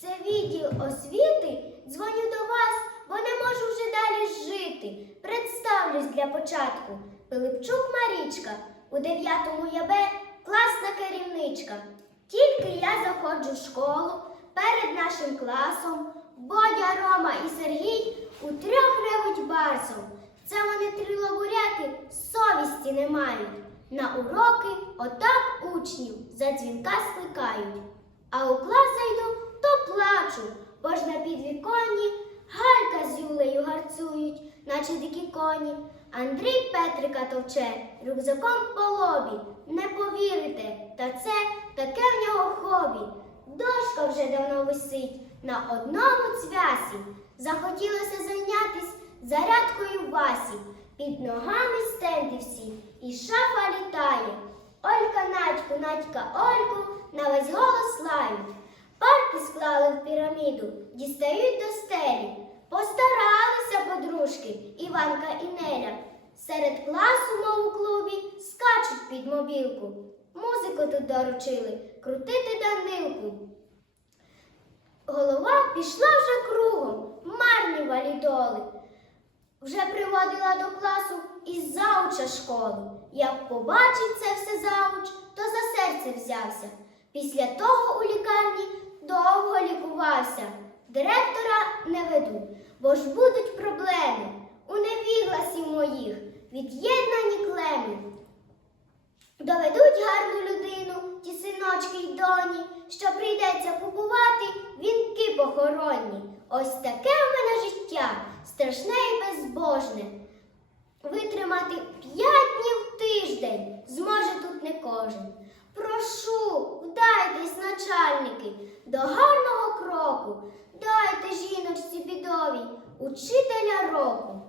це відділ освіти. Дзвоню до вас, бо не можу вже далі жити. Представлюсь для початку. Пилипчук Марічка, у дев'ятому ЯБ класна керівничка. Тільки я заходжу в школу перед нашим класом. Бодя, Рома і Сергій у трьох ревуть барсом. Це вони три лабуряки совісті не мають. На уроки отак учнів за дзвінка скликають. А у клас зайду плачу, бо ж на підвіконні Галька з Юлею гарцують, наче дикі коні. Андрій Петрика товче рюкзаком по лобі. Не повірите, та це таке в нього хобі. Дошка вже давно висить на одному цвясі. Захотілося зайнятись зарядкою Васі. Під ногами стенди всі, і шафа літає. Олька Надьку, Надька Ольку на весь голос лають. Парки склали в піраміду, дістають до стелі. Постаралися подружки Іванка і Неля. Серед класу, мов у клубі, скачуть під мобілку. Музику тут доручили крутити данилку. Голова пішла вже кругом, марні валідоли. Вже приводила до класу із зауча школи. Як побачив це все зауч, то за серце взявся. Після того у лікарні довго лікувався. Директора не веду, бо ж будуть проблеми у невігласі моїх, від'єднані клеми. Доведуть гарну людину, ті синочки й доні, що прийдеться купувати вінки похоронні. Ось таке в мене життя, страшне і безбожне. Витримати п'ять днів тиждень зможе тут не кожен. Прошу, вдайтесь, начальники, до гарного кроку, дайте жіночці бідовій учителя року.